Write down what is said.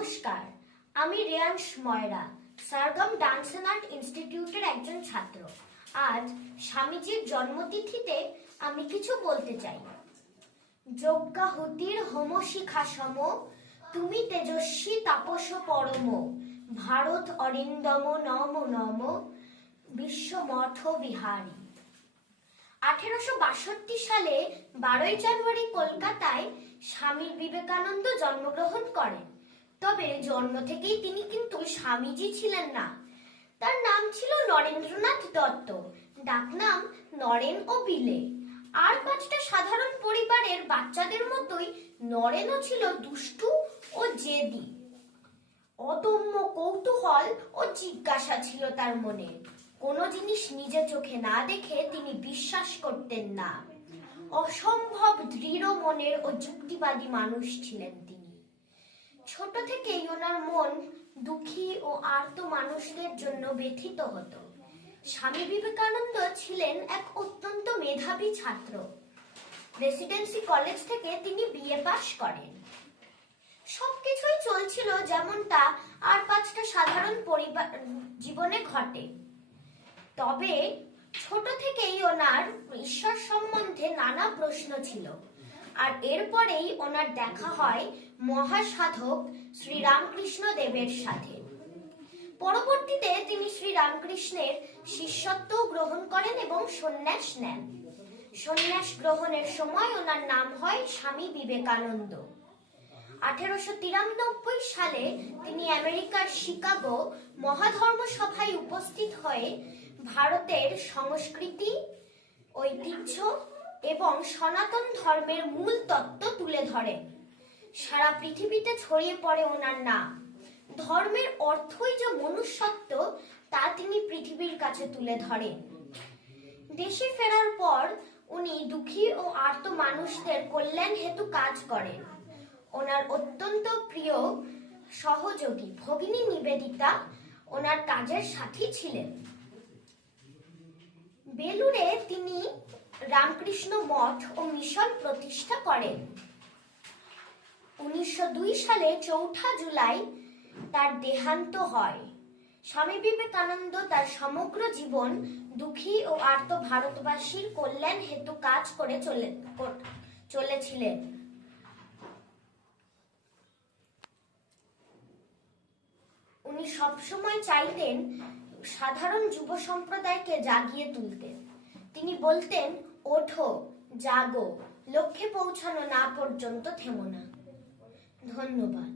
নমস্কার, আমি রেয়াংশ ময়রা, সারগম ডান্স অ্যান্ড আর্ট ইনস্টিটিউটের একজন ছাত্র। আজ স্বামীজির জন্মতিথিতে আমি কিছু বলতে চাই। যজ্ঞাহুতির হোমশিখা সম, তুমি তেজস্বী তাপস পরম, ভারত অরিন্দম নম নম, বিশ্বমঠ বিহারী। 1862 সালে 12 জানুয়ারি কলকাতায় স্বামী বিবেকানন্দ জন্মগ্রহণ করেন। তবে জন্ম থেকেই তিনি কিন্তু স্বামীজি ছিলেন না। তার নাম ছিল নরেন্দ্রনাথ দত্ত, ডাকনাম নরেন ও বিলে। আর 5টা সাধারণ পরিবারের বাচ্চাদের মতোই নরেনও ছিল দুষ্টু ও জেদি। অদম্য কৌতূহল ও জিজ্ঞাসা ছিল তার মনে। কোনো জিনিস নিজে চোখে না দেখে তিনি বিশ্বাস করতেন না। অসম্ভব দৃঢ় মনের ও যুক্তিবাদী মানুষ ছিলেন তিনি। ছোট থেকেই ওনার মন দুঃখী ও আর্ত মানুষদের জন্য ব্যথিত হতো। স্বামী বিবেকানন্দ ছিলেন এক অত্যন্ত মেধাবী ছাত্র। রেসিডেন্সি কলেজ থেকে তিনি বিএ পাশ করেন। সবকিছুই চলছিল যেমনটা আর 5টা সাধারণ পরিবার জীবনে ঘটে। তবে ছোট থেকেই ওনার ঈশ্বর সম্বন্ধে নানা প্রশ্ন ছিল। আর এরপরেই ওনার দেখা হয় মহাসাধক শ্রী রামকৃষ্ণ দেবের সাথে। পরবর্তীতে তিনি শ্রী রামকৃষ্ণের শিষ্যত্ব গ্রহণ করেন এবং সন্ন্যাস নেন। সন্ন্যাস গ্রহণের সময় ওনার নাম হয় স্বামী বিবেকানন্দ। 1893 সালে তিনি আমেরিকার শিকাগো মহাধর্ম সভায় উপস্থিত হয়ে ভারতের সংস্কৃতি, ঐতিহ্য এবং সনাতন ধর্মের মূল তত্ত্ব তুলে ধরেন। সারা পৃথিবীতে ছড়িয়ে পড়ে ওনার নাম। ধর্মের অর্থই যে মনুষ্যত্ব, তা তিনি পৃথিবীর কাছে তুলে ধরেন। দেশে ফেরার পর উনি দুঃখী ও আর্ত মানুষদের কল্যাণ হেতু কাজ করেন। ওনার অত্যন্ত প্রিয় সহযোগী ভগিনী নিবেদিতা ওনার কাজের সাথী ছিলেন। বেলুড়ে তিনি রামকৃষ্ণ মঠ ও মিশন প্রতিষ্ঠা করেন। 1902 সালে 4 জুলাই তার দেহান্ত হয়। স্বামী বিবেকানন্দ তার সমগ্র জীবন দুঃখী ও আর্ত ভারতবাসীর কল্যাণ হেতু কাজ করে চলেছিলেন। উনি সবসময় চাইতেন সাধারণ যুব সম্প্রদায়কে জাগিয়ে তুলতেন। তিনি বলতেন, ওঠো, জাগো, লক্ষ্যে পৌঁছানো না পর্যন্ত থেমো না। ধন্যবাদ।